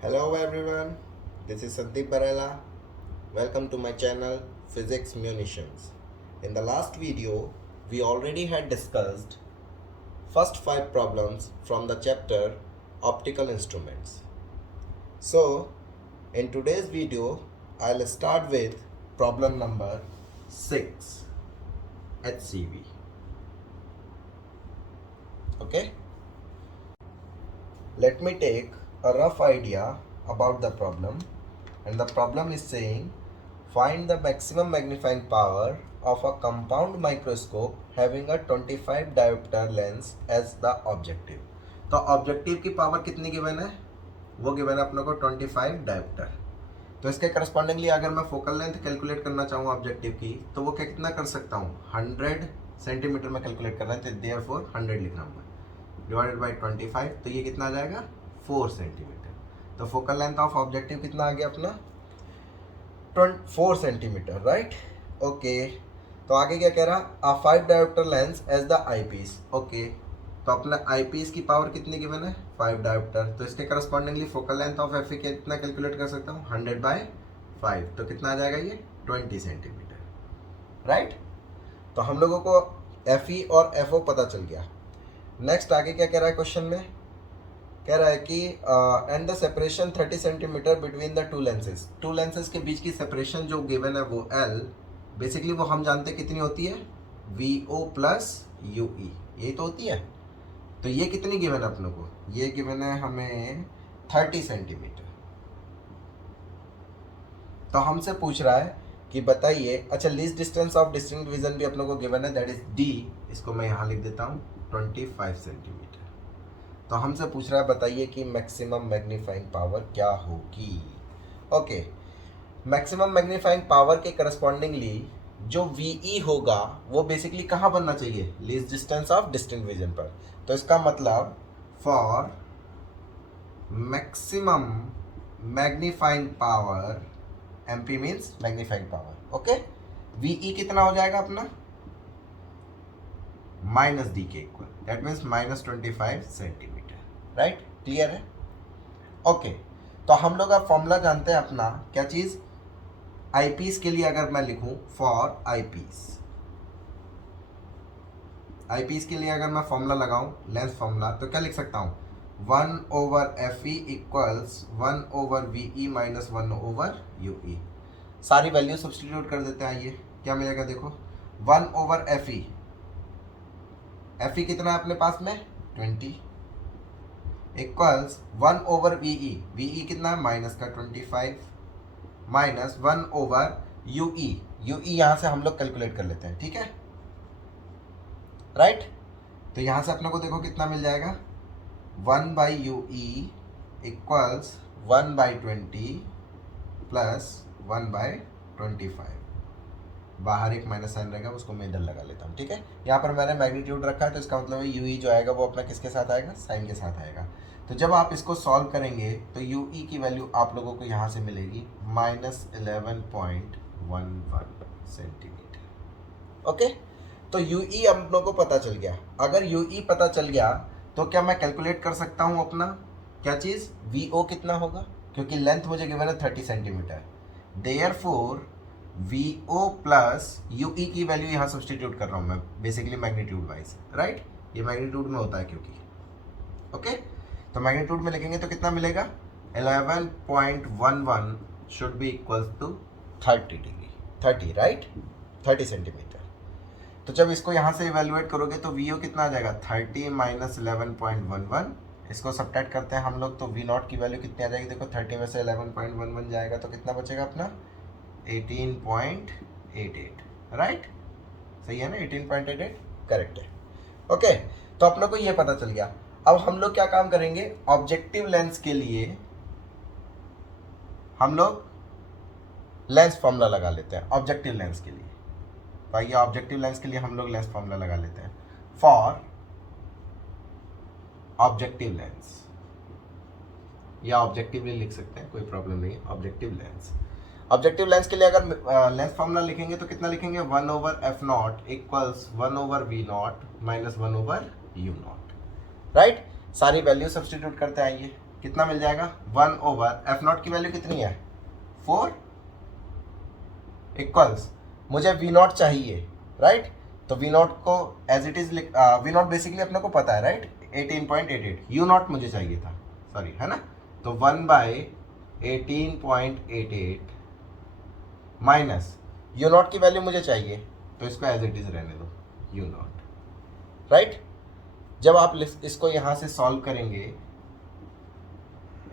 Hello everyone, this is Sandeep Barela. Welcome to my channel Physics Munitions. In the last video, we already had discussed first 5 problems from the chapter Optical Instruments. So, in today's video, I'll start with problem number 6 HCV. Okay? Let me take a rough idea about the problem, and the problem is saying find the maximum magnifying power of a compound microscope having a 25 diopter lens as the objective. तो objective की power कितनी given है? वो given है अपने को 25 dioptre. तो इसके करस्पॉन्डिंगली अगर मैं फोकल लेंथ कैलकुलेट करना चाहूँ ऑब्जेक्टिव की, तो वो कितना कर सकता हूँ? 100 सेंटीमीटर में कैलकुलेट करना है, तो देयरफॉर 100 लिखना होगा डिवाइडेड बाई 25. तो ये कितना आ जाएगा? 4 सेंटीमीटर. तो फोकल लेंथ ऑफ ऑब्जेक्टिव कितना आ गया अपना? 4 सेंटीमीटर, राइट? ओके. तो आगे क्या कह रहा? A 5 dioptre lens as the I piece. Okay, तो अपना आई पीस की पावर कितनी गिवन है? 5 डायोप्टर. तो इसके correspondingly focal length of F ई कितना कैलकुलेट कर सकता हूँ? 100 बाय 5. तो कितना आ जाएगा ये? 20 सेंटीमीटर, राइट? तो हम लोगों को एफ ई और एफ ओ पता चल गया. नेक्स्ट आगे क्या कह रहा है क्वेश्चन में? कह रहा है कि and the separation 30 centimetre between the two lenses. To lenses के बीच की सेपरेशन जो गिवन है वो एल, बेसिकली वो हम जानते हैं कितनी होती है? V O plus you E, यही तो होती है. तो ये कितनी गिवन है अपनों को? ये गिवन है हमें 30 सेंटीमीटर. तो हमसे पूछ रहा है कि बताइए, अच्छा least distance of distinct vision भी अपनों को गिवन है, दैट इज डी. इसको मैं यहाँ लिख देता हूँ 25 सेंटीमीटर. तो हमसे पूछ रहा है बताइए कि मैक्सिमम मैग्नीफाइंग पावर क्या होगी. ओके, मैक्सिमम मैग्नीफाइंग पावर के करस्पॉन्डिंगली जो वीई होगा वो बेसिकली कहाँ बनना चाहिए? Least distance of distinct vision पर. तो इसका मतलब for maximum magnifying power, MP means magnifying power. Okay, VE कितना हो जाएगा अपना? माइनस डी के equal, that means minus 25 centimetre, right? Clear है? ओके, तो हम लोग अब फॉर्मूला जानते हैं अपना, क्या चीज? आई पीस के लिए अगर मैं लिखूं for eyepiece, eyepiece के लिए अगर मैं फॉर्मूला लगाऊं लेंस फॉर्मूला, तो क्या लिख सकता हूं? 1 over F e equals 1 over V E minus 1 over you ई. सारी वैल्यू सब्सटीट्यूट कर देते हैं. आइए क्या मिलेगा, देखो. 1 over F E, F E कितना है अपने पास में? 20, इक्वल्स 1 ओवर वी ई कितना है? माइनस का 25, माइनस 1 ओवर यू ई यहाँ से हम लोग कैलकुलेट कर लेते हैं, ठीक है, राइट? तो यहाँ से अपने को देखो कितना मिल जाएगा? 1 by you E equals 1 by 20 plus 1 by 25. बाहर एक माइनस साइन रहेगा, उसको मैं इधर लगा लेता हूँ, ठीक है. यहाँ पर मैंने मैग्नीट्यूड रखा है, तो इसका मतलब है यू ई जो आएगा वो अपना किसके साथ आएगा? साइन के साथ आएगा. तो जब आप इसको सॉल्व करेंगे तो यू ई की वैल्यू आप लोगों को यहाँ से मिलेगी माइनस 11.11 सेंटीमीटर. ओके, तो यू ई हम लोग को पता चल गया. अगर यू ई पता चल गया तो क्या मैं कैलकुलेट कर सकता हूँ अपना क्या चीज़? वी ओ कितना होगा, क्योंकि लेंथ मुझे गिवन है 30 centimetre. Therefore V O plus you E की वैल्यू यहाँ सब्सटीट्यूट कर रहा हूँ मैं, बेसिकली मैग्नीट्यूड वाइज, राइट? ये मैग्नीट्यूड में होता है क्योंकि. ओके, तो मैग्नीट्यूड में लिखेंगे तो कितना मिलेगा? 11.11 should be equals to 30 degree, 30, right? 30 centimetre. तो जब इसको यहाँ से इवेल्युएट करोगे तो वी ओ कितना आ जाएगा? 30 माइनस 11.11. इसको सब्ट्रैक्ट करते हैं हम लोग, तो वी नॉट की वैल्यू कितनी आ जाएगी? देखो 30 में से 11.11 जाएगा तो कितना बचेगा अपना? 18.88, राइट? सही है ना? 18.88 करेक्ट है. ओके, तो अपने को ये पता चल गया. अब हम लोग क्या काम करेंगे? ऑब्जेक्टिव लेंस के लिए हम लोग लेंस फॉर्मूला लगा लेते हैं. ऑब्जेक्टिव लेंस के लिए, तो आइए ऑब्जेक्टिव लेंस के लिए हम लोग लेंस फॉर्मूला लगा लेते हैं. फॉर ऑब्जेक्टिव लेंस, या ऑब्जेक्टिवली लिख सकते हैं, कोई प्रॉब्लम नहीं है. ऑब्जेक्टिव लेंस, ऑब्जेक्टिव लेंस के लिए अगर लेंस फॉर्मूला लिखेंगे तो कितना लिखेंगे? 1 over F naught equals 1 over V naught minus 1 over you naught, right? सारी वैल्यू सब्सटीट्यूट करते आइए. कितना मिल जाएगा 1 एफ नॉट की वैल्यू कितनी है 4 इक्वल्स मुझे वी नॉट चाहिए राइट। तो वी नॉट को as it is V naught basically अपने को पता है राइट 18.88 यू नॉट मुझे चाहिए था सॉरी है ना। तो 1/18.88 माइनस यू नॉट की वैल्यू मुझे चाहिए तो इसको एज इट इज रहने दो यू नॉट राइट। जब आप इसको यहां से सॉल्व करेंगे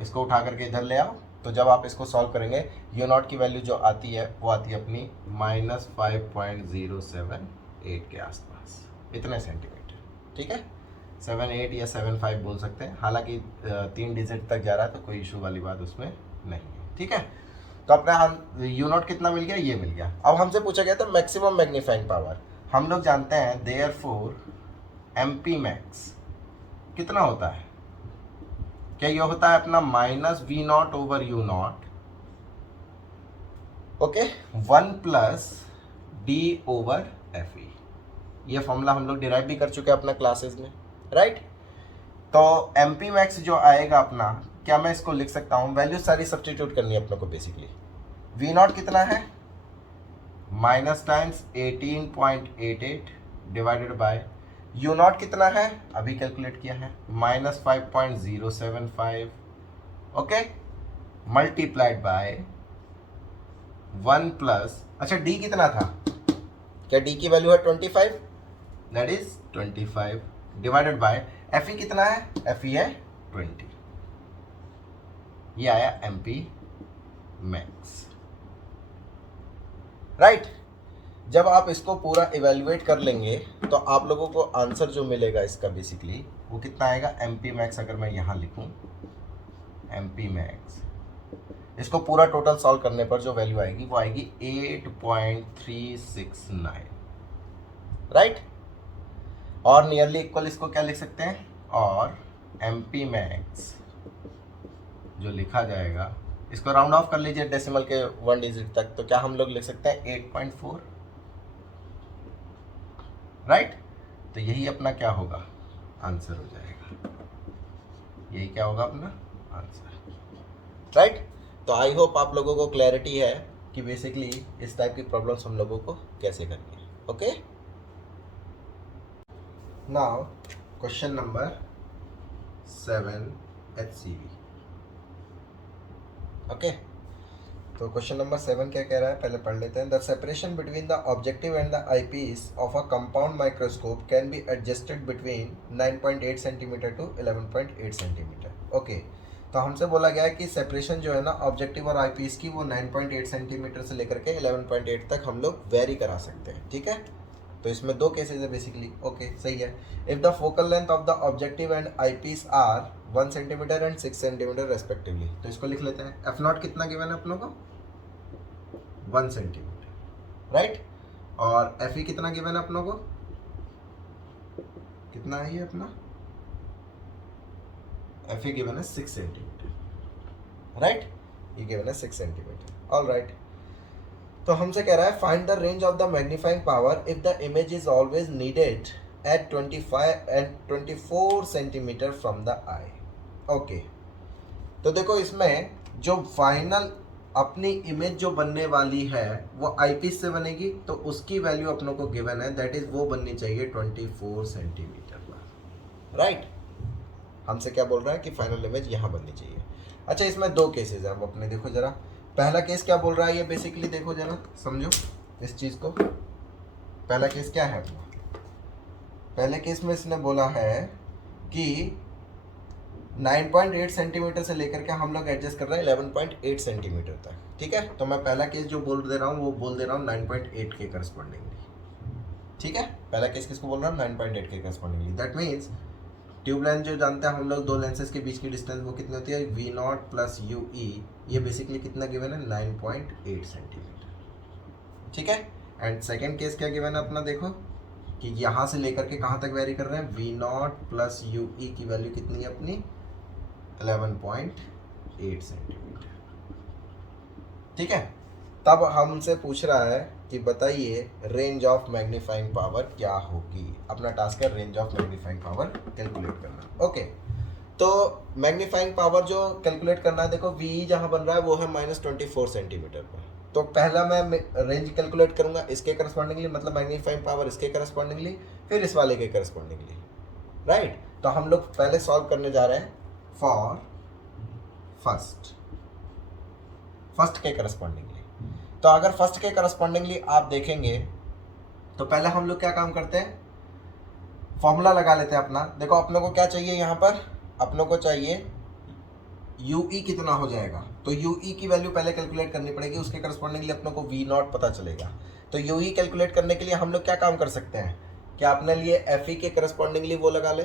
इसको उठा करके इधर ले आओ तो जब आप इसको सॉल्व करेंगे यू नॉट की वैल्यू जो आती है वो आती है अपनी -5.078 के आसपास इतने सेंटीमीटर ठीक है 78 या 75 बोल सकते हैं हालांकि 3 डिजिट तक जा रहा है तो कोई इशू वाली बात उसमें नहीं है ठीक है। तो अपने हम यू नॉट कितना मिल गया ये मिल गया। अब हमसे पूछा गया था मैक्सिमम मैग्नीफाइंग पावर हम लोग जानते हैं देयरफॉर एमपी मैक्स कितना होता है क्या ये होता है अपना -V0/U0 ओके 1+D/FE ये फॉर्मूला हम लोग डिराइव भी कर चुके हैं अपना क्लासेस में राइट। तो एमपी मैक्स जो आएगा अपना क्या मैं इसको लिख सकता हूं वैल्यू सारी सब्स्टिट्यूट करनी है अपने को बेसिकली V0 कितना है -18.88 डिवाइडेड बाय यू नॉट कितना है अभी कैलकुलेट किया है -5.075 ओके मल्टीप्लाइड बाय 1+ अच्छा डी कितना था क्या डी की वैल्यू है 25 that is 25 divided by f ई कितना है एफ ई है 20 ये आया एमपी मैक्स राइट। जब आप इसको पूरा इवेल्युएट कर लेंगे तो आप लोगों को आंसर जो मिलेगा इसका बेसिकली वो कितना आएगा एमपी मैक्स अगर मैं यहाँ लिखूँ एमपी मैक्स इसको पूरा टोटल सॉल्व करने पर जो वैल्यू आएगी वो आएगी 8.369 राइट। और नियरली इक्वल इसको क्या लिख सकते हैं और एमपी मैक्स जो लिखा जाएगा इसको राउंड ऑफ कर लीजिए डेसिमल के 1 डिजिट तक तो क्या हम लोग लिख सकते हैं 8.4 राइट। तो यही अपना क्या होगा आंसर हो जाएगा यही क्या होगा अपना आंसर राइट। तो आई होप आप लोगों को क्लैरिटी है कि बेसिकली इस टाइप की प्रॉब्लम्स हम लोगों को कैसे करनी है okay. Now question number 7 HCV okay. तो क्वेश्चन नंबर 7 क्या कह रहा है पहले पढ़ लेते हैं। The separation between the objective and the eyepiece of a compound microscope can be adjusted between 9.8 centimetre to 11.8 centimetre okay. तो हमसे बोला गया है कि सेपरेशन जो है ना ऑब्जेक्टिव और आईपीस की वो 9.8 सेंटीमीटर से लेकर के 11.8 तक हम लोग वेरी करा सकते हैं ठीक है। तो इसमें दो केसेस है बेसिकली ओके सही है। If the focal length of the objective and eyepiece are 1 centimetre and 6 centimetre respectively तो इसको लिख लेते हैं एफ नॉट कितना गिवन है अपनों को 1 सेंटीमीटर राइट। और एफ ई कितना गिवन है अपनों को कितना है ये अपना एफ ई गिवन है 6 सेंटीमीटर राइट ये गिवन है 6 सेंटीमीटर ऑल राइट। तो हमसे कह रहा है find the range of the magnifying power if the image is always needed eight 25 and 24 centimetre from the I okay. तो देखो इसमें जो फाइनल अपनी इमेज जो बनने वाली है वो आईपीस से बनेगी तो उसकी वैल्यू अपनों को गिवन है दैट इज वो बननी चाहिए 24 सेंटीमीटर राइट। हमसे क्या बोल रहा है कि फाइनल इमेज यहाँ बननी चाहिए। अच्छा इसमें दो केसेस हैं अब अपने देखो जरा पहला केस क्या बोल रहा है ये बेसिकली देखो जरा समझो इस चीज को। पहला केस क्या है अपना पहले केस में इसने बोला है कि 9.8 सेंटीमीटर से लेकर के हम लोग एडजस्ट कर रहे हैं 11.8 सेंटीमीटर तक ठीक है। तो मैं पहला केस जो बोल दे रहा हूँ वो बोल दे रहा हूँ 9.8 के करस्पॉन्डिंगली ठीक है। पहला केस किसको बोल रहा हूँ 9.8 के correspondingly that means tube length जो जानते हैं हम लोग दो लेंसेज के बीच की डिस्टेंस वो कितनी होती है V0 + UE ये बेसिकली कितना गिवन है 9.8 सेंटीमीटर ठीक है। एंड सेकेंड केस क्या गिवन है अपना देखो कि यहाँ से लेकर के कहाँ तक वेरी कर रहे हैं V0 + UE की वैल्यू कितनी है अपनी 11.8 सेंटीमीटर ठीक है। तब हमसे पूछ रहा है कि बताइए रेंज ऑफ मैग्नीफाइंग पावर क्या होगी। अपना टास्क है range of magnifying power calculate करना ओके। तो मैग्नीफाइंग पावर जो कैलकुलेट करना है, देखो वी जहाँ बन रहा है वो है -24 सेंटीमीटर पर। तो पहला मैं रेंज कैलकुलेट करूंगा इसके करस्पॉन्डिंगली, मतलब मैग्नीफाइंग पावर इसके करस्पॉन्डिंगली, फिर इस वाले के करस्पॉन्डिंगली, राइट। तो हम लोग पहले सॉल्व करने जा रहे हैं फॉर फर्स्ट के करस्पॉन्डिंगली। तो अगर फर्स्ट के करस्पॉन्डिंगली आप देखेंगे तो पहले हम लोग क्या काम करते हैं, फॉर्मूला लगा लेते हैं अपना। देखो अपनों को क्या चाहिए, यहाँ पर अपनों को चाहिए UE कितना हो जाएगा। तो UE की वैल्यू पहले कैलकुलेट करनी पड़ेगी, उसके करस्पॉन्डिंगली अपनों को V0 पता चलेगा। तो UE कैलकुलेट करने के लिए हम लोग क्या काम कर सकते हैं, क्या अपने लिए FE के करस्पॉन्डिंगली वो लगा ले,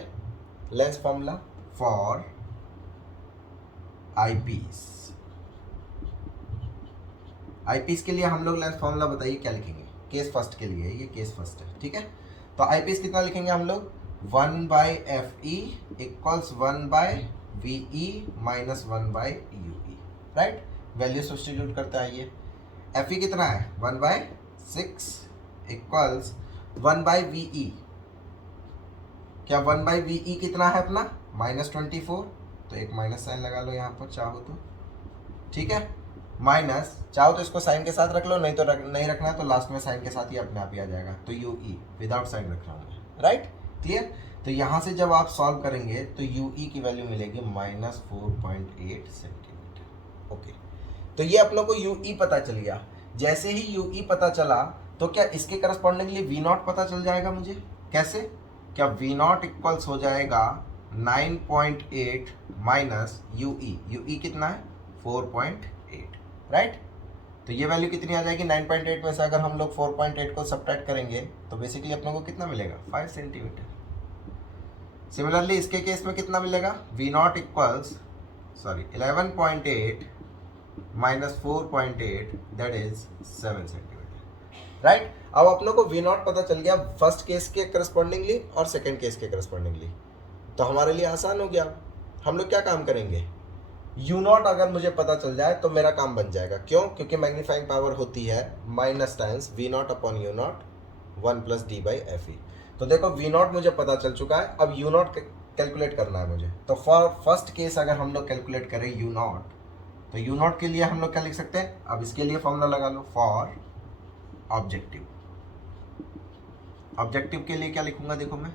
लेंस फॉर्मूला फॉर आईपीस के लिए हम लोग लेंस फॉर्मूला बताइए क्या लिखेंगे, केस फर्स्ट के लिए, ये केस फर्स्ट है, ठीक है। तो आईपीस कितना लिखेंगे हम लोग, 1/FE equals 1/VE minus 1/UE, right. Value substitute करते आइए। FE कितना है 1/6 इक्वल्स 1/VE, क्या 1/VE कितना है अपना -24, तो एक माइनस साइन लगा लो यहाँ पर चाहो तो, ठीक है। माइनस चाहो तो इसको साइन के साथ रख लो, नहीं तो नहीं रखना है तो लास्ट में साइन के साथ ही अपने आप ही आ जाएगा। तो UE विदाउट साइन रख रहा हूँ, राइट, क्लियर। तो यहाँ से जब आप सॉल्व करेंगे तो UE की वैल्यू मिलेगी -4.8 सेंटीमीटर। ओके, तो ये अपनों को UE पता चल गया। जैसे ही UE पता चला तो क्या इसके करस्पॉन्डिंगली V0 पता चल जाएगा मुझे, कैसे, क्या V0 इक्वल्स हो जाएगा 9.8 माइनस UE कितना है 4.8, राइट। तो ये वैल्यू कितनी आ जाएगी 9.8 में से अगर हम लोग 4.8 को सब्ट्रैक्ट करेंगे तो बेसिकली अपनों को कितना मिलेगा 5 सेंटीमीटर। सिमिलरली इसके केस में कितना मिलेगा, V0 equals 11.8 minus 4.8 that is 7 centimetre, right. अब अपनों को V0 पता चल गया फर्स्ट केस के करस्पॉन्डिंगली और सेकेंड केस के करस्पॉन्डिंगली। तो हमारे लिए आसान हो गया। हम लोग क्या काम करेंगे, U0 अगर मुझे पता चल जाए तो मेरा काम बन जाएगा। क्यों, क्योंकि मैग्नीफाइंग पावर होती है minus times V0 upon U0 1 + D/FE। तो देखो V0 मुझे पता चल चुका है, अब U0 कैलकुलेट करना है मुझे। तो फॉर फर्स्ट केस अगर हम लोग कैलकुलेट करें U0, तो U0 के लिए हम लोग क्या लिख सकते हैं, अब इसके लिए फॉर्मूला लगा लो फॉर ऑब्जेक्टिव के लिए क्या लिखूंगा, देखो मैं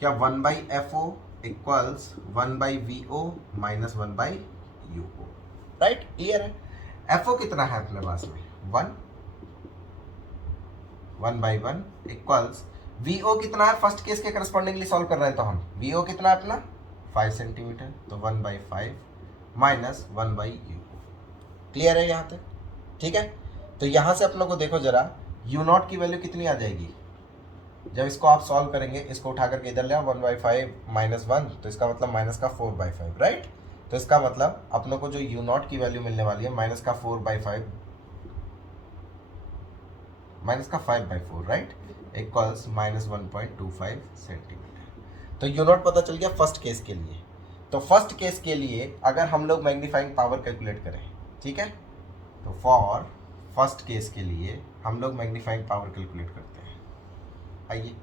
क्या 1/FO equals 1/VO minus 1/UO, right, clear है। FO कितना है अपने पास में 1/1 इक्वल्स VO कितना है, फर्स्ट केस के करस्पॉन्डिंगली सॉल्व कर रहे हैं तो हम VO कितना है अपना 5 सेंटीमीटर, तो 1/5 माइनस 1/UO, क्लियर है यहाँ तक, ठीक है। तो यहाँ से अपनों को देखो जरा U0 की वैल्यू कितनी आ जाएगी, जब इसको आप सॉल्व करेंगे, इसको उठा करके इधर ले आओ 1/5 माइनस 1, तो इसका मतलब माइनस का 4/5, राइट। तो इसका मतलब अपनों को जो U0 की वैल्यू मिलने वाली है माइनस का 4/5 माइनस का 5/4, राइट, इक्वल्स -1.25 सेंटीमीटर। तो U0 पता चल गया फर्स्ट केस के लिए। तो फर्स्ट केस के लिए अगर हम लोग मैग्नीफाइंग पावर कैलकुलेट करें, ठीक है, तो फॉर फर्स्ट केस के लिए हम लोग मैग्नीफाइंग पावर कैलकुलेट करते हैं। आइए,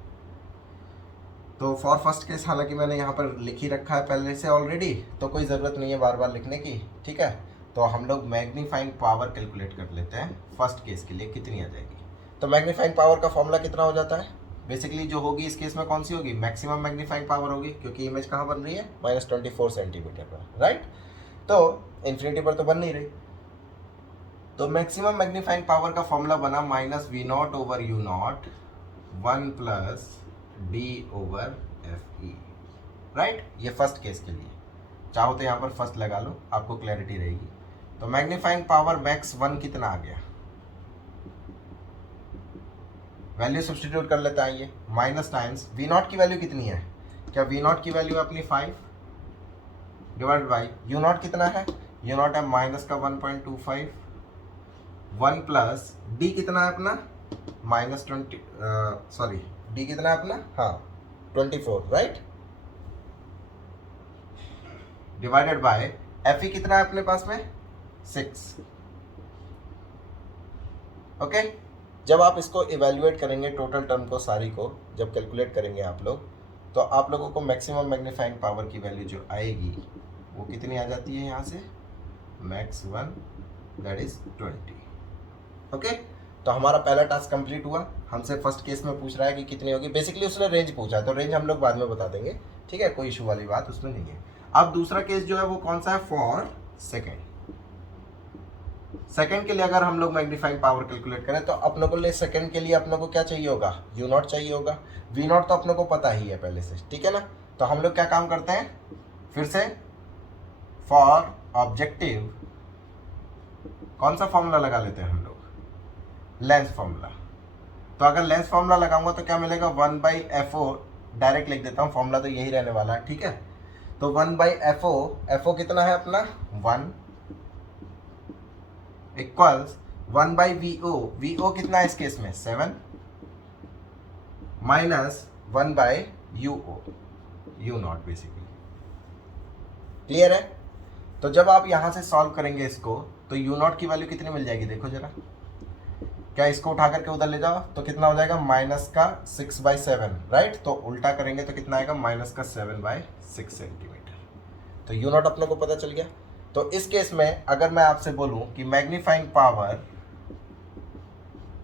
तो फॉर फर्स्ट केस हालांकि मैंने यहाँ पर लिख ही रखा है पहले से ऑलरेडी, तो कोई ज़रूरत नहीं है बार बार लिखने की, ठीक है। तो हम लोग मैग्नीफाइंग पावर कैलकुलेट कर लेते हैं फर्स्ट केस के लिए कितनी आ जाएगी। तो मैग्नीफाइंग पावर का फॉर्मूला कितना हो जाता है, बेसिकली जो होगी इस केस में कौन सी होगी, मैक्सिमम मैग्नीफाइंग पावर होगी, क्योंकि इमेज कहाँ बन रही है -24 सेंटीमीटर पर, राइट। तो इन्फिनिटी पर तो बन नहीं रही, तो मैक्सिमम मैग्नीफाइंग पावर का फॉर्मूला बना -V0/U0 1 + D/FE, राइट। ये फर्स्ट केस के लिए, चाहो तो यहाँ पर फर्स्ट लगा लो, आपको क्लैरिटी रहेगी। तो मैग्नीफाइंग पावर मैक्स 1 कितना आ गया, वैल्यू सब्स्टिट्यूट कर लेते हैं ये, माइनस टाइम्स V0 की वैल्यू कितनी है, क्या V0 की वैल्यू है अपनी 5 डिवाइड बाई U0 कितना है, U0 है माइनस का 1.25 1 प्लस D कितना है अपना -20 सॉरी D कितना है अपना, हाँ 24, राइट, डिवाइडेड बाय FE कितना है अपने पास में 6। ओके, जब आप इसको इवेल्युएट करेंगे टोटल टर्म को सारी को जब कैलकुलेट करेंगे आप लोग, तो आप लोगों को मैक्सिमम मैग्नीफाइंग पावर की वैल्यू जो आएगी वो कितनी आ जाती है यहाँ से, मैक्स 1 दैट इज 20। ओके, तो हमारा पहला टास्क कंप्लीट हुआ। हमसे फर्स्ट केस में पूछ रहा है कि कितनी होगी, बेसिकली उसने रेंज पूछा है, तो रेंज हम लोग बाद में बता देंगे, ठीक है, कोई इशू वाली बात उसमें नहीं है। अब दूसरा केस जो है वो कौन सा है, फॉर सेकेंड। सेकंड के लिए अगर हम लोग मैग्नीफाइंग पावर कैलकुलेट करें तो अपने को ले सेकंड के लिए अपने को क्या चाहिए होगा, यू नॉट चाहिए होगा। वी नॉट तो अपने को पता ही है पहले से, ठीक है ना। तो हम लोग क्या काम करते हैं, फिर से फॉर ऑब्जेक्टिव कौन सा फॉर्मूला लगा लेते हैं हम लोग, लेंथ फॉर्मूला। तो अगर लेंथ फॉर्मूला लगाऊंगा तो क्या मिलेगा, 1/FO, डायरेक्ट लिख देता हूँ, फॉर्मूला तो यही रहने वाला है, ठीक है। तो 1/FO, FO कितना है अपना 1 इक्वल्स 1/VO, VO कितना है इस केस में 7 minus 1/UO, U not basically. Clear है। तो जब आप यहां से सॉल्व करेंगे इसको तो U नॉट की वैल्यू कितनी मिल जाएगी, देखो जरा, क्या इसको उठा करके उधर ले जाओ तो कितना हो जाएगा, माइनस का 6/7, राइट। तो उल्टा करेंगे तो कितना आएगा, माइनस का 7/6 सेंटीमीटर। तो U नॉट अपने को पता चल गया। तो इस केस में अगर मैं आपसे बोलूं कि मैग्नीफाइंग पावर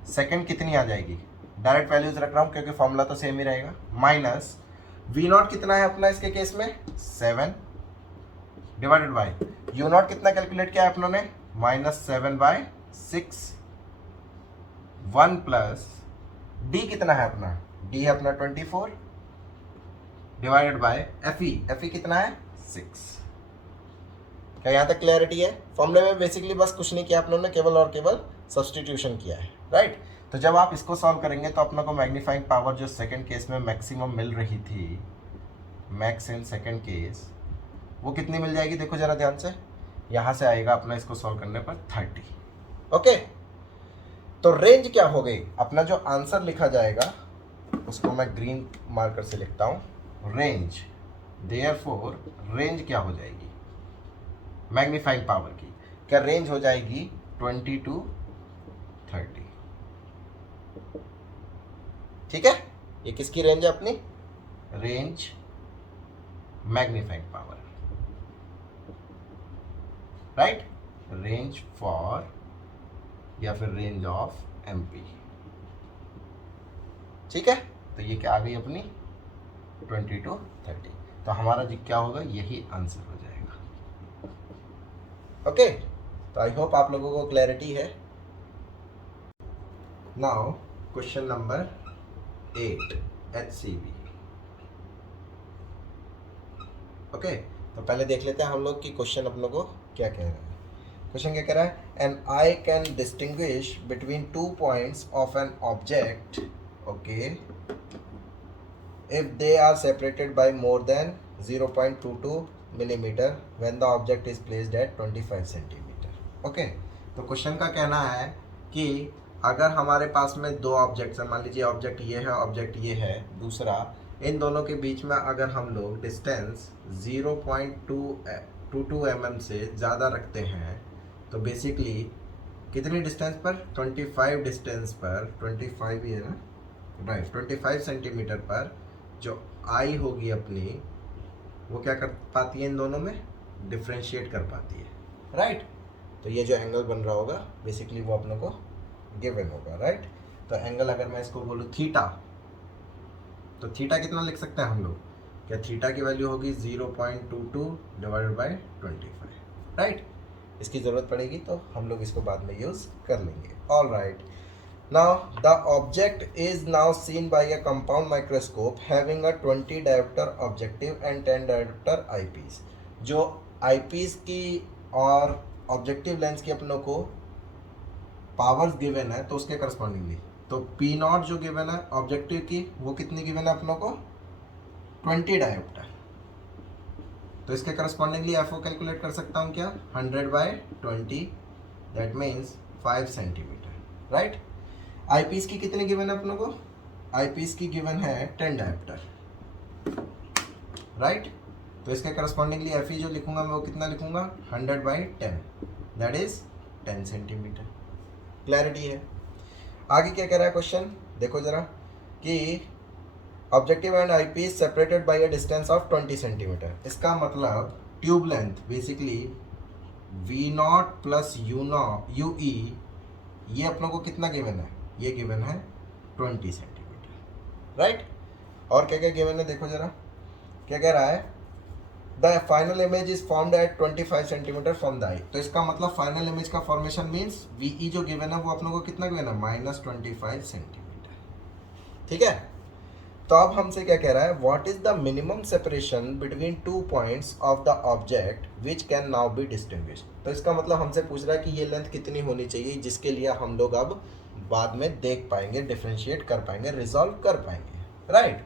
सेकंड कितनी आ जाएगी, डायरेक्ट वैल्यूज रख रहा हूं क्योंकि फॉर्मूला तो सेम ही रहेगा, माइनस वी नॉट कितना है अपना इसके केस में 7 डिवाइडेड बाय यू नॉट कितना कैलकुलेट किया है अपनों ने, -7/6, 1 प्लस डी कितना है अपना, डी है अपना 24 डिवाइडेड बाय एफ कितना है 6। क्या यहाँ तक क्लैरिटी है। फॉर्मूले में बेसिकली बस कुछ नहीं किया अपनों ने, केवल और केवल सब्सटीट्यूशन किया है, राइट। तो जब आप इसको सॉल्व करेंगे तो अपनों को मैग्नीफाइंग पावर जो सेकंड केस में मैक्सिमम मिल रही थी, मैक्स इन सेकंड केस, वो कितनी मिल जाएगी, देखो जरा ध्यान से, यहाँ से आएगा अपना इसको सॉल्व करने पर 30। ओके, तो रेंज क्या हो गई, अपना जो आंसर लिखा जाएगा उसको मैं ग्रीन मार्कर से लिखता हूँ, रेंज, देयरफॉर रेंज क्या हो जाएगी मैग्नीफाइंग पावर की, क्या रेंज हो जाएगी 20 to 30। ठीक है, ये किसकी रेंज है अपनी, range magnifying power, right, range for या फिर रेंज ऑफ एमपी। ठीक है, तो ये क्या आ गई अपनी 20 to 30। तो हमारा जी क्या होगा, यही आंसर हो जाएगा। ओके, तो आई होप आप लोगों को क्लैरिटी है। Now question number 8 HCV। Okay, तो पहले देख लेते हैं हम लोग कि क्वेश्चन अपनों को क्या कह रहा है। क्वेश्चन क्या कह रहा है, an eye can distinguish between 2 points of an object, okay, if they are separated by more than 0.22 millimeter when the object is placed at 25 centimeter। Okay, तो क्वेश्चन का कहना है कि अगर हमारे पास में दो ऑब्जेक्ट्स हैं, मान लीजिए ऑब्जेक्ट ये है, ऑब्जेक्ट ये है दूसरा, इन दोनों के बीच में अगर हम लोग डिस्टेंस 0.22 mm से ज़्यादा रखते हैं तो बेसिकली कितनी डिस्टेंस पर, 25 डिस्टेंस पर, 25 ही है ना, राइट, 25 सेंटीमीटर पर जो आई होगी अपनी वो क्या कर पाती है, इन दोनों में डिफ्रेंशिएट कर पाती है, राइट। तो ये जो एंगल बन रहा होगा बेसिकली वो अपने को गिवन होगा, राइट। तो एंगल अगर मैं इसको बोलूँ थीटा, तो थीटा कितना लिख सकते हैं हम लोग, क्या थीटा की वैल्यू होगी 0.22 डिवाइडेड बाय 25, राइट। इसकी ज़रूरत पड़ेगी तो हम लोग इसको बाद में यूज़ कर लेंगे, all right. Now the object is now seen by a compound microscope having a 20 diopter objective and 10 diopter eyepiece। जो eyepiece की और ऑब्जेक्टिव लेंस की अपनों को पावर्स गिवन है तो उसके करस्पॉन्डिंगली, तो P नॉट जो गिवन है ऑब्जेक्टिव की वो कितनी गिवन है अपनों को 20 डायोप्टर। तो इसके करस्पॉन्डिंगली FO कैलकुलेट कर सकता हूँ क्या, 100/20 that means 5 centimetre, right. Eye piece की कितनी गिवन है अपनों को, आई पीस की गिवन है 10 डायोप्टर, राइट। तो इसके करस्पॉन्डिंगली एफ जो लिखूंगा मैं वो कितना लिखूंगा, 100/10 दैट इज 10 सेंटीमीटर। क्लैरिटी है। आगे क्या कह रहा है क्वेश्चन, देखो जरा कि objective and eye piece separated by a distance of 20 centimetre. इसका मतलब tube length basically v naught plus you e, ये अपनों को कितना गिवन है, ये गिवन है 20 सेंटीमीटर, राइट। और क्या क्या गिवन है देखो जरा, क्या कह रहा है, the final image is formed at 25 centimetre from the eye. तो इसका मतलब फाइनल इमेज का फॉर्मेशन मीन्स वी जो गिवन है वो अपनों को कितना गिवन है, -25 सेंटीमीटर, ठीक है। तो अब हमसे क्या कह रहा है, what is the minimum separation between 2 points of the object which can now be distinguished. तो इसका मतलब हमसे पूछ रहा है कि ये लेंथ कितनी होनी चाहिए जिसके लिए हम लोग अब बाद में देख पाएंगे, डिफ्रेंशिएट कर पाएंगे, रिजॉल्व कर पाएंगे, राइट।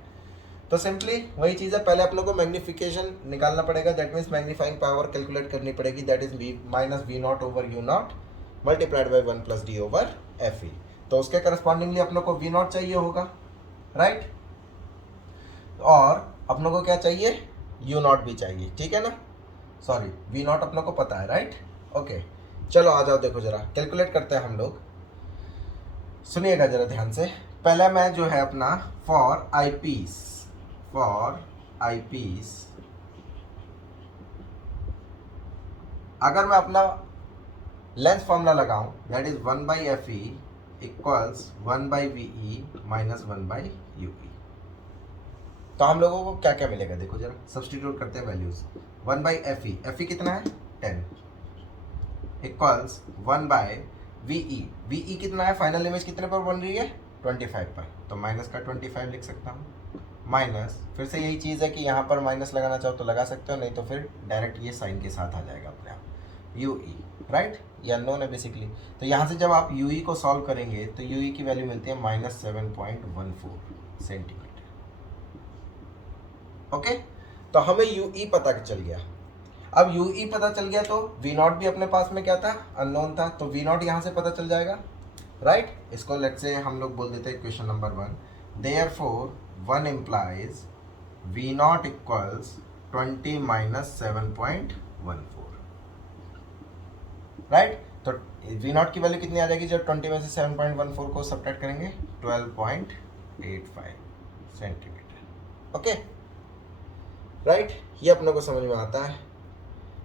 तो सिंपली वही चीज़ है, पहले आप लोग को मैग्नीफिकेशन निकालना पड़ेगा, that means magnifying power calculate करनी पड़ेगी, that is -V0/U0 multiplied by 1+D/FE। तो उसके करस्पॉन्डिंगली अपनों को V0 चाहिए होगा, राइट। और अपनों को क्या चाहिए, U0 भी चाहिए, ठीक है ना, सॉरी V0 अपनों को पता है, राइट। ओके चलो आ जाओ, देखो जरा कैलकुलेट करते हैं हम लोग, सुनिएगा जरा ध्यान से। पहले मैं जो है अपना फॉर आई पीस अगर मैं अपना लेंथ फॉर्मूला लगाऊं, that is 1/FE equals 1/VE minus 1/UE। तो हम लोगों को क्या क्या मिलेगा देखो जरा, सब्सटीट्यूट करते हैं वैल्यूज। 1/FE कितना है 10 इक्वल्स 1/VE कितना है, फाइनल इमेज कितने पर बन रही है 25 पर, तो माइनस का 25 लिख सकता हूँ, माइनस फिर से यही चीज़ है कि यहाँ पर माइनस लगाना चाहो तो लगा सकते हो, नहीं तो फिर डायरेक्ट ये साइन के साथ आ जाएगा अपने आप, UE, राइट, ये अननोन है बेसिकली। तो यहाँ से जब आप UE को सॉल्व करेंगे तो UE की वैल्यू मिलती है -7.14 सेंटीमीटर, ओके। तो हमें UE पता चल गया। अब UE पता चल गया तो V0 भी अपने पास में क्या था, अननोन था, तो V0 यहाँ से पता चल जाएगा, राइट। इसको लेट से हम लोग बोल देते हैं question number 1, therefore 1 implies V0 equals 20 - 7.14, right. तो V0 की वैल्यू कितनी आ जाएगी जब 20 में से 7.14 को सब्ट्रैक्ट करेंगे, 12.85 सेंटीमीटर, ओके, राइट। ये अपने को समझ में आता है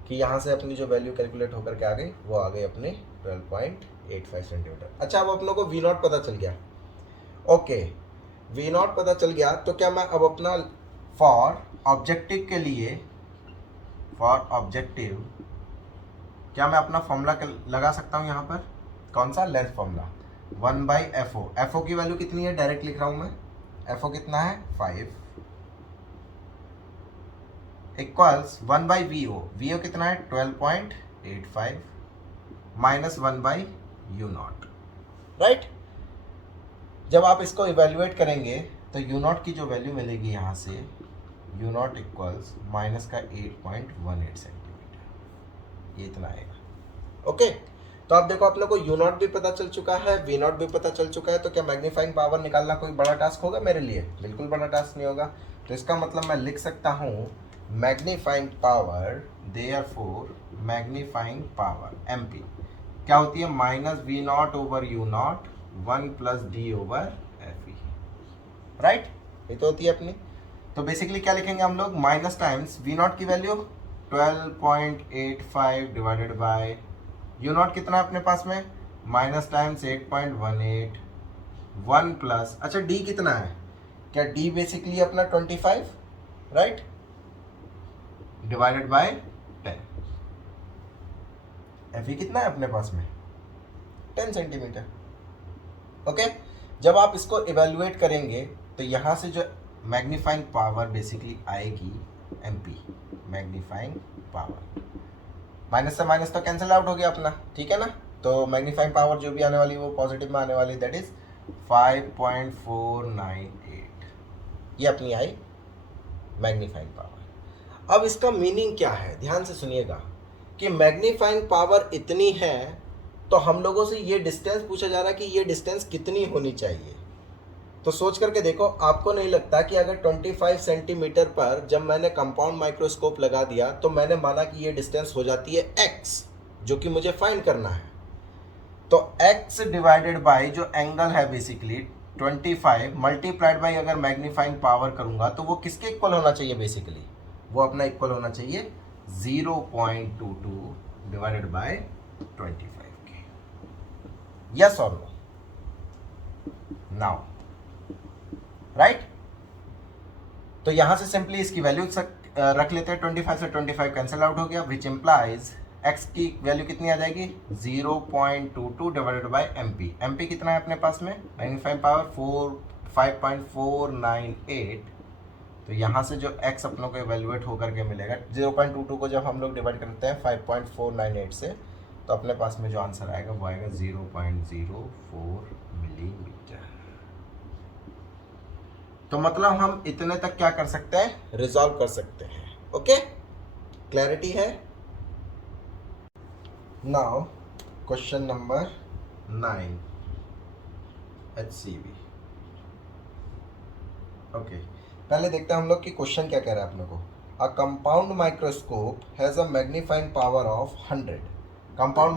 कि यहाँ से अपनी जो वैल्यू कैलकुलेट होकर के आ गई वो आ गई अपने 12.85 सेंटीमीटर। अच्छा अब अपनों को V0 पता चल गया, ओके, V0 पता चल गया, तो क्या मैं अब अपना फॉर ऑब्जेक्टिव के लिए, फॉर ऑब्जेक्टिव क्या मैं अपना फॉर्मूला लगा सकता हूँ यहाँ पर, कौन सा, लेंथ फॉर्मूला 1/FO। FO की वैल्यू कितनी है डायरेक्ट लिख रहा हूँ मैं, FO कितना है 5 इक्वल्स 1/VO, VO कितना है 12.85 माइनस 1/U0, राइट। जब आप इसको इवेल्युएट करेंगे तो U0 की जो वैल्यू मिलेगी यहाँ से, U0 इक्वल्स माइनस का 8.18 सेंटीमीटर, ये इतना आएगा, ओके। तो आप देखो अपने को U0 भी पता चल चुका है, V0 भी पता चल चुका है, तो क्या मैग्नीफाइंग पावर निकालना कोई बड़ा टास्क होगा मेरे लिए, बिल्कुल बड़ा टास्क नहीं होगा। तो इसका मतलब मैं लिख सकता हूँ magnifying power, therefore magnifying power MP क्या होती है, -V0/U0 1+D/FE, राइट, ये तो होती है अपनी। तो बेसिकली क्या लिखेंगे हम लोग, माइनस टाइम्स V0 की वैल्यू 12.85 डिवाइडेड बाय U0 कितना अपने पास में, माइनस टाइम्स 8.18 1 प्लस, अच्छा D कितना है, क्या D बेसिकली अपना 25, राइट, डिवाइडेड बाय 10, FE कितना है अपने पास में 10 सेंटीमीटर, ओके। जब आप इसको इवेल्युएट करेंगे तो यहाँ से जो मैग्नीफाइंग पावर बेसिकली आएगी MP, मैग्नीफाइंग पावर, माइनस से माइनस तो कैंसिल आउट हो गया अपना, ठीक है ना। तो मैग्नीफाइंग पावर जो भी आने वाली वो पॉजिटिव में आने वाली, दैट इज 5.498, ये अपनी आई मैग्नीफाइंग पावर। अब इसका मीनिंग क्या है, ध्यान से सुनिएगा, कि मैग्नीफाइंग पावर इतनी है तो हम लोगों से ये डिस्टेंस पूछा जा रहा है कि ये डिस्टेंस कितनी होनी चाहिए। तो सोच करके देखो, आपको नहीं लगता कि अगर 25 सेंटीमीटर पर जब मैंने कंपाउंड माइक्रोस्कोप लगा दिया तो मैंने माना कि ये डिस्टेंस हो जाती है x, जो कि मुझे फाइंड करना है। तो x डिवाइडेड बाय जो एंगल है बेसिकली 25 मल्टीप्लाइड बाई अगर मैग्नीफाइंग पावर करूंगा तो वो किसके इक्वल होना चाहिए? बेसिकली वो अपना इक्वल होना चाहिए 0.22 डिवाइडेड बाय 25 के। यस और नो? नाउ राइट, तो यहां से सिंपली इसकी वैल्यू रख लेते हैं। 25 से 25 कैंसिल आउट हो गया, विच इम्प्लाइज x की वैल्यू कितनी आ जाएगी? 0.22 डिवाइडेड बाय एमपी। एमपी कितना है अपने पास में? Magnifying power 5.498। तो यहाँ से जो x अपनों को इवेल्युएट होकर के मिलेगा 0.22 को जब हम लोग डिवाइड करते हैं 5.498 से, तो अपने पास में जो आंसर आएगा वो आएगा 0.04 मिलीमीटर। तो मतलब हम इतने तक क्या कर सकते हैं? रिजॉल्व कर सकते हैं। ओके, क्लैरिटी है? Now question number 9 HCV। Okay, पहले देखते हैं हम लोग कि क्वेश्चन क्या कह रहा है अपने को। अ compound microscope has a magnifying power of 100। Compound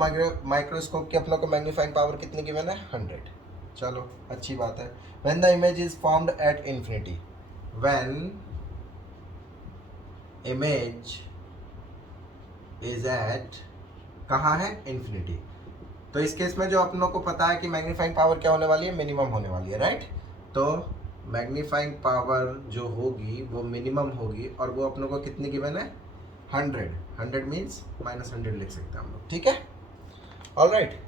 microscope की अपने को मैग्नीफाइंग पावर कितनी गिवन है? 100। चलो अच्छी बात है। When the image is formed at infinity, when image is at, कहाँ है? इंफिनिटी। तो इस केस में जो अपनों को पता है कि मैग्नीफाइंग पावर क्या होने वाली है? मिनिमम होने वाली है, राइट? तो मैग्नीफाइंग पावर जो होगी वो मिनिमम होगी, और वो अपनों को कितनी गिवन है? 100। 100 मीन्स -100 लिख सकते हैं हम लोग, ठीक है? ऑलराइट,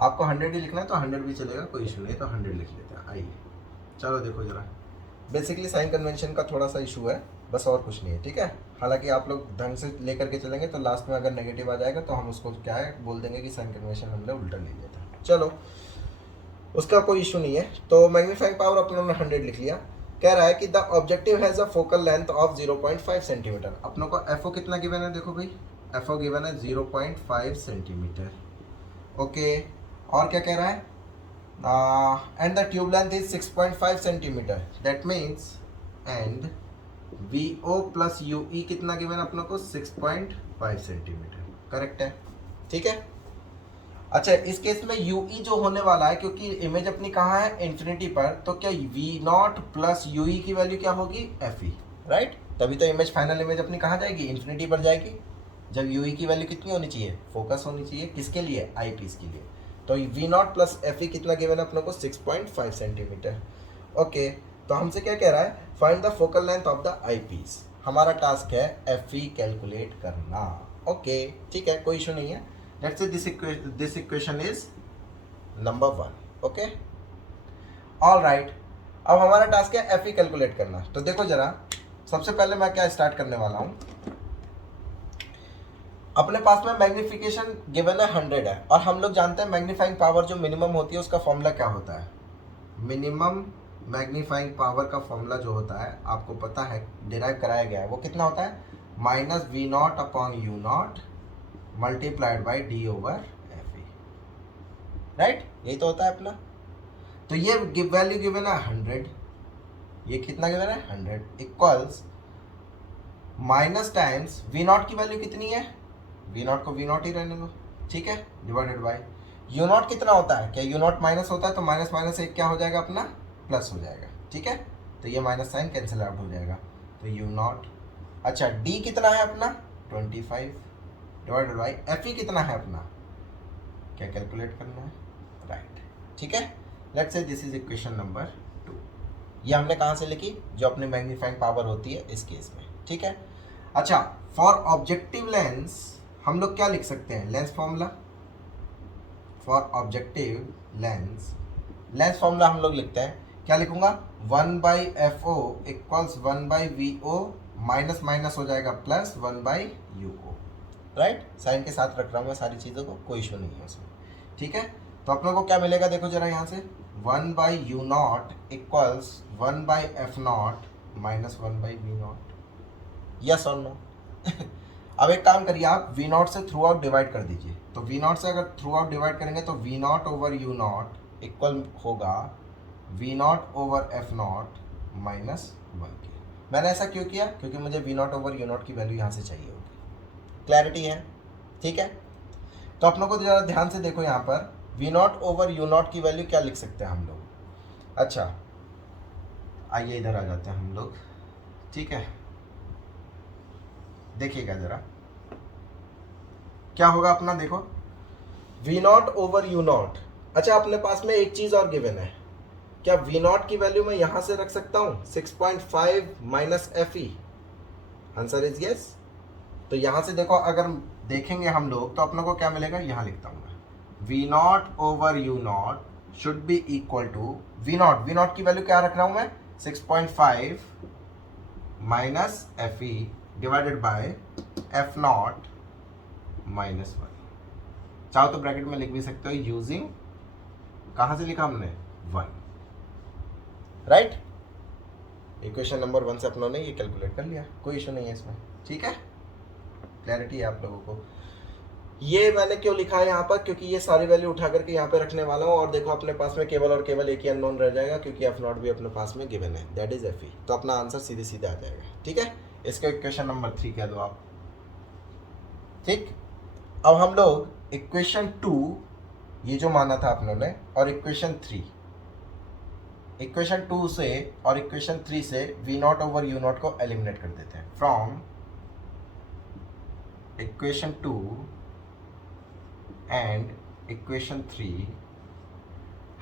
आपको 100 ही लिखना है तो 100 भी चलेगा, कोई इशू नहीं, तो 100 लिख लेते हैं। आइए चलो देखो जरा, बेसिकली साइन कन्वेंशन का थोड़ा सा इशू है, बस और कुछ नहीं है, ठीक है? हालांकि आप लोग ढंग से लेकर के चलेंगे तो लास्ट में अगर नेगेटिव आ जाएगा तो हम उसको क्या है बोल देंगे कि साइन कन्वेंशन हमने उल्टा ले लिया था। चलो उसका कोई इशू नहीं है। तो मैग्नीफाइंग पावर अपनों ने 100 लिख लिया। कह रहा है कि the objective has a focal length of 0.5 centimetre. अपनों को एफओ कितना गिवन है? देखो भाई, एफओ गिवन है 0.5 सेंटीमीटर। ओके, और क्या कह रहा है? And the tube length is 6.5 centimetre. That means and VO plus UE कितना गिवन है अपनों को? 6.5 सेंटीमीटर। करेक्ट है, ठीक है? अच्छा, इस केस में UE जो होने वाला है, क्योंकि इमेज अपनी कहाँ है? इन्फिनिटी पर, तो क्या V0 प्लस UE की वैल्यू क्या होगी? FE, right? तभी तो इमेज, फाइनल इमेज अपनी कहाँ जाएगी? इन्फिनिटी पर जाएगी। जब UE की वैल्यू कितनी होनी चाहिए? फोकस होनी चाहिए। किसके लिए? आई पीस के लिए। तो V0 प्लस FE कितना गिवन है अपनों को? 6.5 सेंटीमीटर। ओके, तो हमसे क्या कह रहा है? Find the focal length of the I piece. हमारा टास्क है FE कैलकुलेट करना। ओके, ठीक है, कोई इशू नहीं है। Let's say this equation is number 1. Okay, all right. अब हमारा टास्क है FE कैलकुलेट करना। तो देखो जरा, सबसे पहले मैं क्या स्टार्ट करने वाला हूं। अपने पास में मैग्निफिकेशन गिवन है 100 है, और हम लोग जानते हैं मैग्नीफाइंग पावर जो मिनिमम होती है उसका फॉर्मूला क्या होता है? मिनिमम मैग्नीफाइंग पावर का फॉर्मूला जो होता है आपको पता है, डिराइव कराया गया है, वो कितना होता है? -V0 upon U0 multiplied by D over FE, right? यही तो होता है अपना। तो ये वैल्यू गिवन है 100, ये कितना गिवन है? 100 इक्वल्स माइनस टाइम्स V0 की वैल्यू कितनी है? V0 को V0 ही रहने दो, ठीक है, डिवाइडेड बाई U0 कितना होता है? क्या U0 माइनस होता है? तो माइनस माइनस एक क्या हो जाएगा अपना? प्लस हो जाएगा, ठीक है? तो ये माइनस साइन कैंसिल आउट हो जाएगा, तो U0। अच्छा, D कितना है अपना? 25 डिवाइडेड बाई FE कितना है अपना? क्या कैलकुलेट करना है? राइट, ठीक है? Let's say this is equation number 2। ये हमने कहाँ से लिखी? जो अपनी मैग्नीफाइंग पावर होती है इस केस में, ठीक है? अच्छा, फॉर ऑब्जेक्टिव लेंस हम लोग क्या लिख सकते हैं? Lens formula. For objective lens formula हम लोग लिखते हैं, क्या लिखूंगा? 1/FO equals 1/VO, minus minus हो जाएगा प्लस 1/UO, राइट? साइन के साथ रख रहा हूँ मैं सारी चीज़ों को, कोई इशू नहीं है उसमें, ठीक है? तो अपने को क्या मिलेगा? देखो जरा यहाँ से, 1/U0 equals 1/F0 minus 1/V0। Yes और नो? अब एक काम करिए, आप V0 से थ्रू आउट डिवाइड कर दीजिए। तो V0 से अगर थ्रू आउट डिवाइड करेंगे तो V0 ओवर U0 इक्वल होगा V0 ओवर F0 माइनस 1 के। मैंने ऐसा क्यों किया? क्योंकि मुझे V0 ओवर U0 की वैल्यू यहाँ से चाहिए होगी। क्लैरिटी है, ठीक है? तो अपनों को ज़रा ध्यान से देखो, यहाँ पर V0 ओवर U0 की वैल्यू क्या लिख सकते हैं हम लोग? अच्छा आइए इधर आ जाते हैं हम लोग, ठीक है। देखिएगा जरा क्या होगा अपना, देखो v naught over you naught. अच्छा अपने पास में एक चीज और गिवन है, क्या वी नॉट की वैल्यू मैं यहां से रख सकता हूं 6.5 minus f E? Answer is yes. तो यहां से देखो अगर देखेंगे हम लोग तो अपने को क्या मिलेगा, यहां लिखता हूं मैं v naught over you naught should be equal to v naught की वैल्यू क्या रख रहा हूं मैं 6.5 minus f e divided by f naught minus 1। चाहो तो ब्रैकेट में लिख भी सकते हो यूजिंग, कहां से लिखा हमने 1, राइट। इक्वेशन नंबर 1 से अपनों ने ये कैलकुलेट कर लिया, कोई इशू नहीं है इसमें, ठीक है। क्लैरिटी है आप लोगों को। ये मैंने क्यों लिखा है यहाँ पर, क्योंकि ये सारी वैल्यू उठा करके यहाँ पे रखने वाला हूँ और देखो अपने पास में केवल और केवल एक ही अननोन रह जाएगा, क्योंकि एफ नॉट भी अपने पास में गिवन है, दैट इज एफ ई। तो अपना आंसर सीधे सीधे आ जाएगा, ठीक है। इसको इक्वेशन नंबर 3 कह दो आप, ठीक। अब हम लोग इक्वेशन 2 ये जो माना था अपनों ने, और इक्वेशन 3, इक्वेशन 2 से और इक्वेशन 3 से v naught over you naught को एलिमिनेट कर देते हैं। फ्रॉम इक्वेशन 2 एंड इक्वेशन 3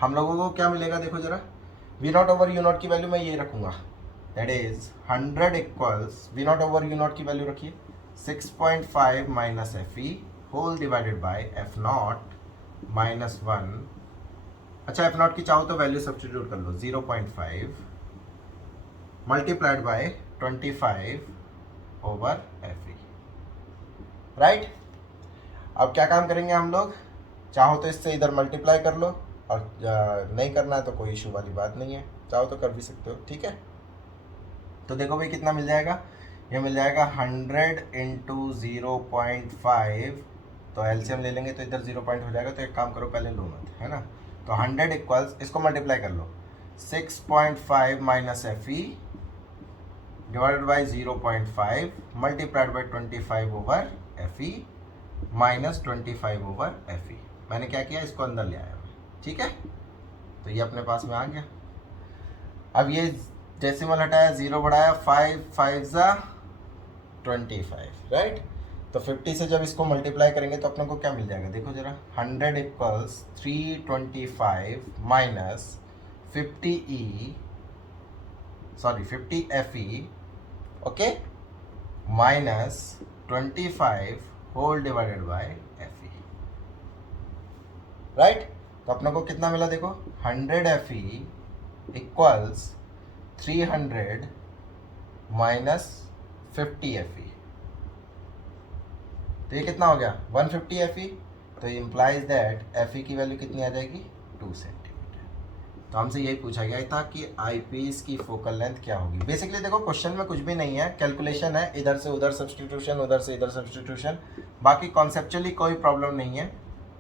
हम लोगों को क्या मिलेगा, देखो जरा v naught over you naught की वैल्यू मैं ये रखूंगा, that is 100 equals v naught over you naught की वैल्यू रखिए 6.5 minus f e whole divided by f naught minus 1। अच्छा एफ नॉट की चाहो तो वैल्यू सब्स्टिट्यूट कर लो 0.5 multiplied by 25 over F e, right. अब क्या काम करेंगे हम लोग, चाहो तो इससे इधर मल्टीप्लाई कर लो और नहीं करना है तो कोई इशू वाली बात नहीं है, चाहो तो कर भी सकते हो, ठीक है। तो देखो भाई कितना मिल जाएगा, ये मिल जाएगा 100 इंटू 0.5, तो एलसीएम ले लेंगे तो इधर 0 पॉइंट हो जाएगा, तो एक काम करो पहले लो मत, है ना। तो 100 इक्वल्स, इसको मल्टीप्लाई कर लो 6.5 minus f e divided by 0.5 multiplied by 25 over F E minus 25 over F E. मैंने क्या किया, इसको अंदर ले आया, ठीक है। तो ये अपने पास में आ गया। अब ये डेसिमल हटाया, 0 बढ़ाया, 5 5 ज़ा 25, राइट। तो 50 से जब इसको मल्टीप्लाई करेंगे तो अपने को क्या मिल जाएगा, देखो जरा 100 equals 325 minus 50 f e, okay, minus 25 whole divided by f e, right. तो अपने को कितना मिला, देखो 100 f e equals 300 minus 50 f e, तो ये कितना हो गया 150 एफ ई। तो ये इम्प्लाइज दैट एफ ई की वैल्यू कितनी आ जाएगी 2 सेंटीमीटर। तो हमसे यही पूछा गया था कि आई पीस की फोकल लेंथ क्या होगी। बेसिकली देखो क्वेश्चन में कुछ भी नहीं है, कैलकुलेशन है, इधर से उधर सब्स्टिट्यूशन, उधर से इधर सब्स्टिट्यूशन, बाकी कॉन्सेप्चुअली कोई प्रॉब्लम नहीं है,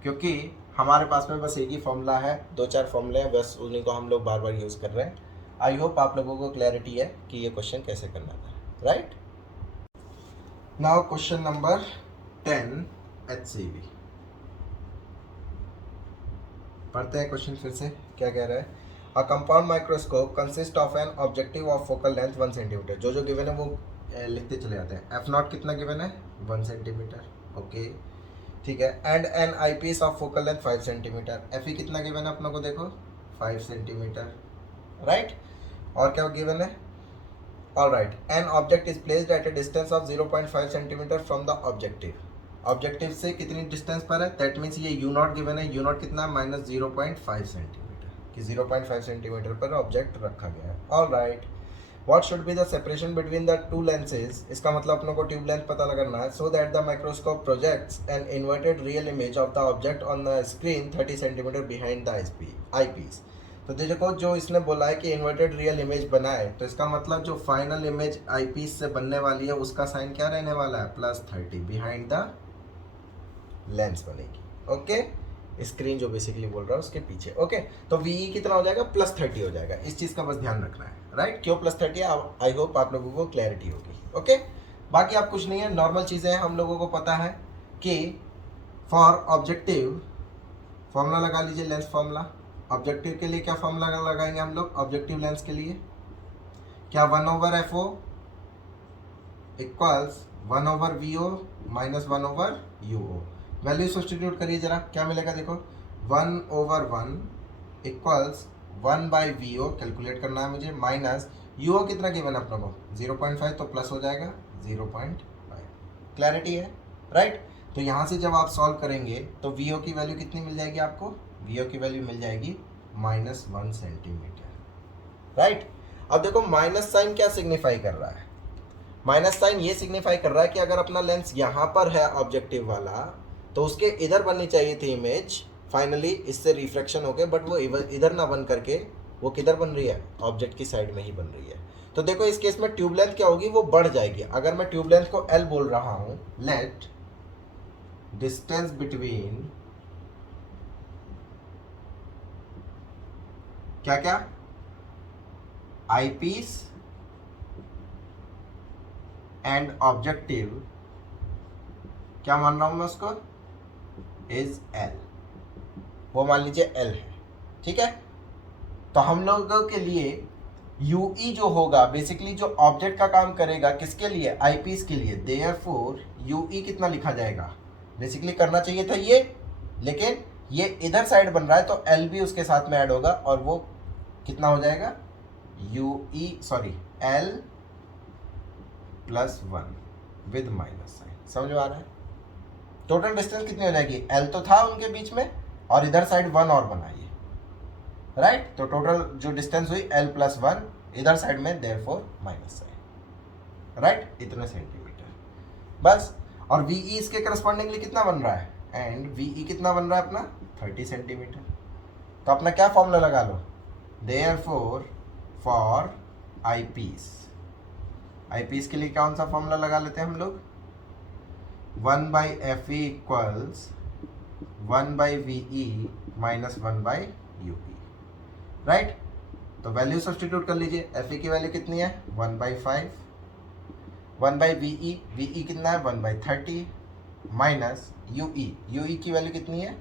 क्योंकि हमारे पास में बस एक ही फॉर्मूला है, 2-4 फॉर्मूले हैं, बस उन्हीं को हम लोग बार बार यूज़ कर रहे हैं। आई होप आप लोगों को क्लैरिटी है कि ये क्वेश्चन कैसे करना था, right. Now question number 10 HCV पढ़ते हैं क्वेश्चन फिर से, क्या कह रहा है। अ compound microscope consist of an objective of focal length 1 centimetre. जो जो गिवन है वो लिखते चले जाते हैं। एफ नॉट कितना गिवन है 1 सेंटीमीटर, ओके, ठीक है। And an eye piece of focal length 5 centimetre. F ई कितना गिवन है अपना को, देखो 5 सेंटीमीटर, राइट। और क्या गिवन है, all right. An object is placed at A distance of 0.5 centimetre from the objective. Objective से कितनी डिस्टेंस पर है, दैट मीन्स ये यू नॉट गिवन है, यू नॉट कितना माइनस 0.5 सेंटीमीटर, कि 0.5 सेंटीमीटर पर ऑब्जेक्ट रखा गया है, all right. What should be the separation between the two lenses, इसका मतलब अपनों को ट्यूब लेंथ पता लगाना है, so that the microscope projects an inverted real image of the object on the screen 30 centimetre behind the I piece. तो देखो जो इसने बोला है कि इन्वर्टेड रियल इमेज बनाए, तो इसका मतलब जो फाइनल इमेज आई पीस से बनने वाली है उसका साइन क्या रहने वाला है, +30 बिहाइंड द लेंस बनेगी, ओके। स्क्रीन जो बेसिकली बोल रहा है उसके पीछे, ओके। तो वी कितना हो जाएगा, +30 हो जाएगा। इस चीज़ का बस ध्यान रखना है, राइट। क्यों +30, आई होप आप लोगों को क्लैरिटी होगी, ओके। बाकी आप कुछ नहीं है, नॉर्मल चीज़ें हैं, हम लोगों को पता है कि फॉर ऑब्जेक्टिव फॉर्मूला लगा लीजिए, लेंस फॉर्मूला, ऑब्जेक्टिव के लिए क्या फॉर्मूला लगाएंगे हम लोग ऑब्जेक्टिव लेंस के लिए? क्या 1/FO equals 1/VO minus 1/UO। Value substitute करिए जरा, क्या मिलेगा देखो, 1/1 इक्वल्स 1/VO कैलकुलेट करना है मुझे, माइनस UO कितना गिवन अपने को 0.5, तो प्लस हो जाएगा 0.5। क्लैरिटी है, राइट? तो यहाँ से जब आप सॉल्व करेंगे तो VO की वैल्यू कितनी मिल जाएगी आपको? VO की वैल्यू मिल जाएगी -1 सेंटीमीटर, राइट? अब देखो माइनस साइन क्या सिग्निफाई कर रहा है? माइनस साइन ये सिग्निफाई कर रहा है कि अगर अपना लेंस यहाँ पर है ऑब्जेक्टिव वाला, तो उसके इधर बननी चाहिए थी इमेज, फाइनली इससे रिफ्रैक्शन हो गए, बट वो इधर ना बन करके वो किधर बन रही है? ऑब्जेक्ट की साइड में ही बन रही है। तो देखो इस केस में ट्यूब लेंथ क्या होगी? वो बढ़ जाएगी। अगर मैं ट्यूब लेंथ को L बोल रहा हूँ, लेट डिस्टेंस बिटवीन क्या क्या आईपीस एंड ऑब्जेक्टिव, क्या मान रहा हूं मैं उसको? Is L। वो मान लीजिए L है, ठीक है? तो हम लोगों के लिए UE जो होगा बेसिकली जो ऑब्जेक्ट का काम करेगा, किसके लिए? आईपीस के लिए। देयरफॉर UE कितना लिखा जाएगा? बेसिकली करना चाहिए था ये, लेकिन ये इधर साइड बन रहा है तो L भी उसके साथ में ऐड होगा और वो कितना हो जाएगा? L +1 with minus sign. समझ में आ रहा है? टोटल डिस्टेंस कितनी हो जाएगी? L तो था उनके बीच में और इधर साइड 1 और बनाइए, राइट? तो टोटल जो डिस्टेंस हुई L +1, इधर साइड में देयरफॉर माइनस साइन, राइट? इतने सेंटीमीटर बस। और VE इसके करस्पॉन्डिंगली कितना बन रहा है? एंड VE कितना बन रहा है अपना? 30 सेंटीमीटर। तो अपना क्या फॉर्मूला लगा लो? देयरफॉर फॉर आईपीस के लिए कौन सा फॉर्मूला लगा लेते हैं हम लोग? 1/FE equals 1/VE minus 1/UE, right? तो वैल्यू सब्सटीट्यूट कर लीजिए। FE की वैल्यू कितनी है? 1/5। 1/VE, VE कितना है? 1/30 माइनस UE की वैल्यू कितनी है?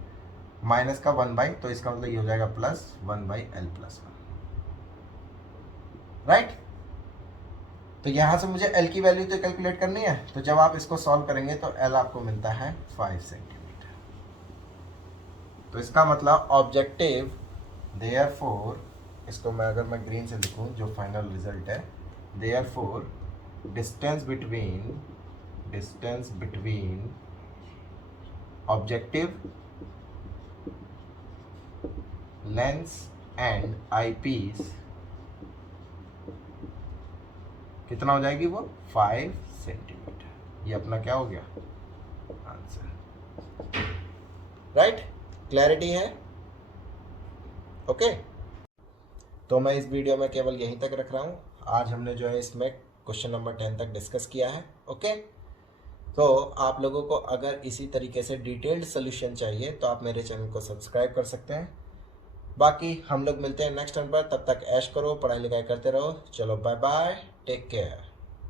माइनस का 1/, तो इसका मतलब ये हो जाएगा प्लस 1/L +1, राइट? तो यहां से मुझे L की वैल्यू तो कैलकुलेट करनी है, तो जब आप इसको सॉल्व करेंगे तो L आपको मिलता है 5 सेंटीमीटर। तो इसका मतलब ऑब्जेक्टिव, देयरफॉर, इसको मैं अगर मैं ग्रीन से लिखूं जो फाइनल रिजल्ट है, therefore distance between objective lens and eyepiece कितना हो जाएगी? वो 5 सेंटीमीटर। ये अपना क्या हो गया? Answer, right? क्लैरिटी है? ओके। तो मैं इस वीडियो में केवल यहीं तक रख रहा हूँ। आज हमने जो है इसमें क्वेश्चन नंबर 10 तक डिस्कस किया है, ओके? तो आप लोगों को अगर इसी तरीके से डिटेल्ड सोल्यूशन चाहिए तो आप मेरे चैनल को सब्सक्राइब कर सकते हैं। बाकी हम लोग मिलते हैं नेक्स्ट टाइम पर, तब तक ऐश करो, पढ़ाई लिखाई करते रहो। चलो बाय बाय, टेक केयर।